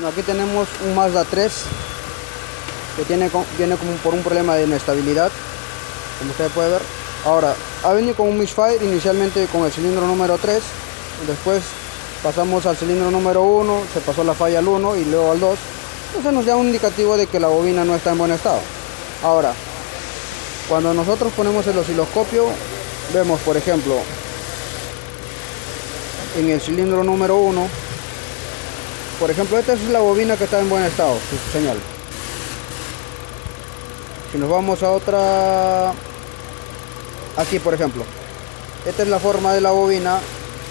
Bueno, aquí tenemos un Mazda 3 que viene como por un problema de inestabilidad, como usted puede ver. Ahora, ha venido con un misfire inicialmente con el cilindro número 3, después pasamos al cilindro número 1, se pasó la falla al 1 y luego al 2. Entonces nos da un indicativo de que la bobina no está en buen estado. Ahora, cuando nosotros ponemos el osciloscopio, vemos, por ejemplo, en el cilindro número 1, por ejemplo, esta es la bobina que está en buen estado, su señal. Si nos vamos a otra, aquí por ejemplo, esta es la forma de la bobina,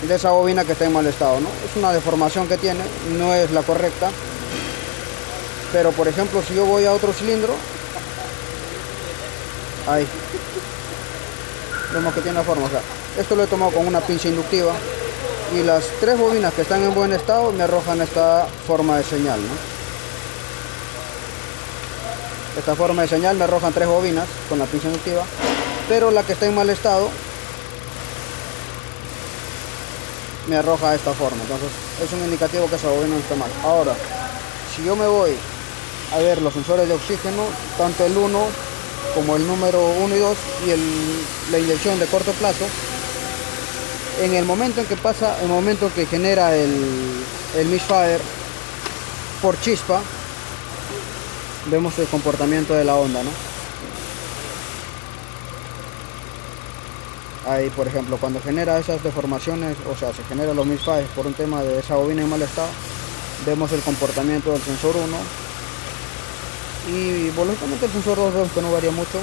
de esa bobina que está en mal estado, ¿no? Es una deformación que tiene, no es la correcta. Pero por ejemplo, si yo voy a otro cilindro, ahí, vemos que tiene la forma. O sea, esto lo he tomado con una pinza inductiva y las tres bobinas que están en buen estado me arrojan esta forma de señal, ¿no? Esta forma de señal me arrojan tres bobinas con la pinza inductiva, pero la que está en mal estado me arroja esta forma. Entonces es un indicativo que esa bobina no está mal. Ahora, si yo me voy a ver los sensores de oxígeno, tanto el 1 como el número 1 y 2 y la inyección de corto plazo, en el momento en que pasa, el momento en que genera el misfire por chispa, vemos el comportamiento de la onda, ¿no? Ahí, por ejemplo, cuando genera esas deformaciones, o sea, se generan los misfires por un tema de esa bobina en mal estado, vemos el comportamiento del sensor 1 y lógicamente el sensor 2 vemos que no varía mucho,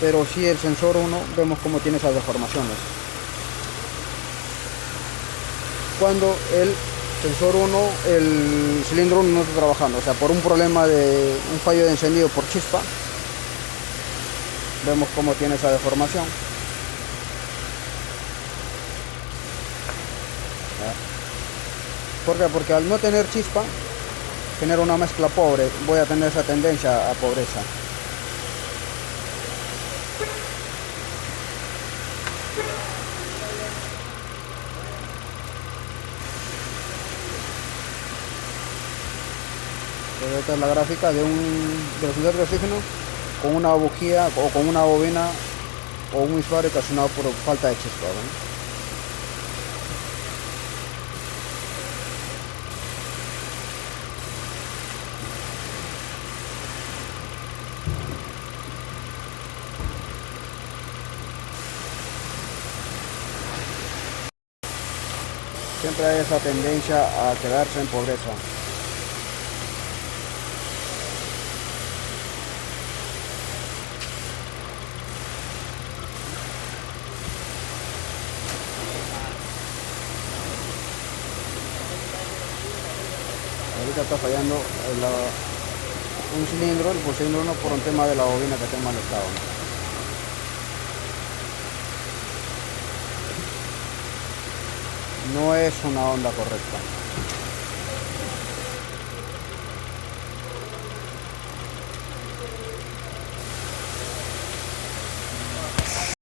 pero sí el sensor 1 vemos cómo tiene esas deformaciones. Cuando el sensor 1, el cilindro 1 no está trabajando, o sea, por un problema de un fallo de encendido por chispa, vemos cómo tiene esa deformación. ¿Por qué? Porque al no tener chispa, genera una mezcla pobre, voy a tener esa tendencia a pobreza. Entonces, esta es la gráfica de los sensores de oxígeno con una bujía o con una bobina o un misfire ocasionado por falta de chispa, ¿no? Siempre hay esa tendencia a quedarse en pobreza. Ahorita está fallando un cilindro, el cilindro 1 por un tema de la bobina que está en mal estado, ¿no? No es una onda correcta.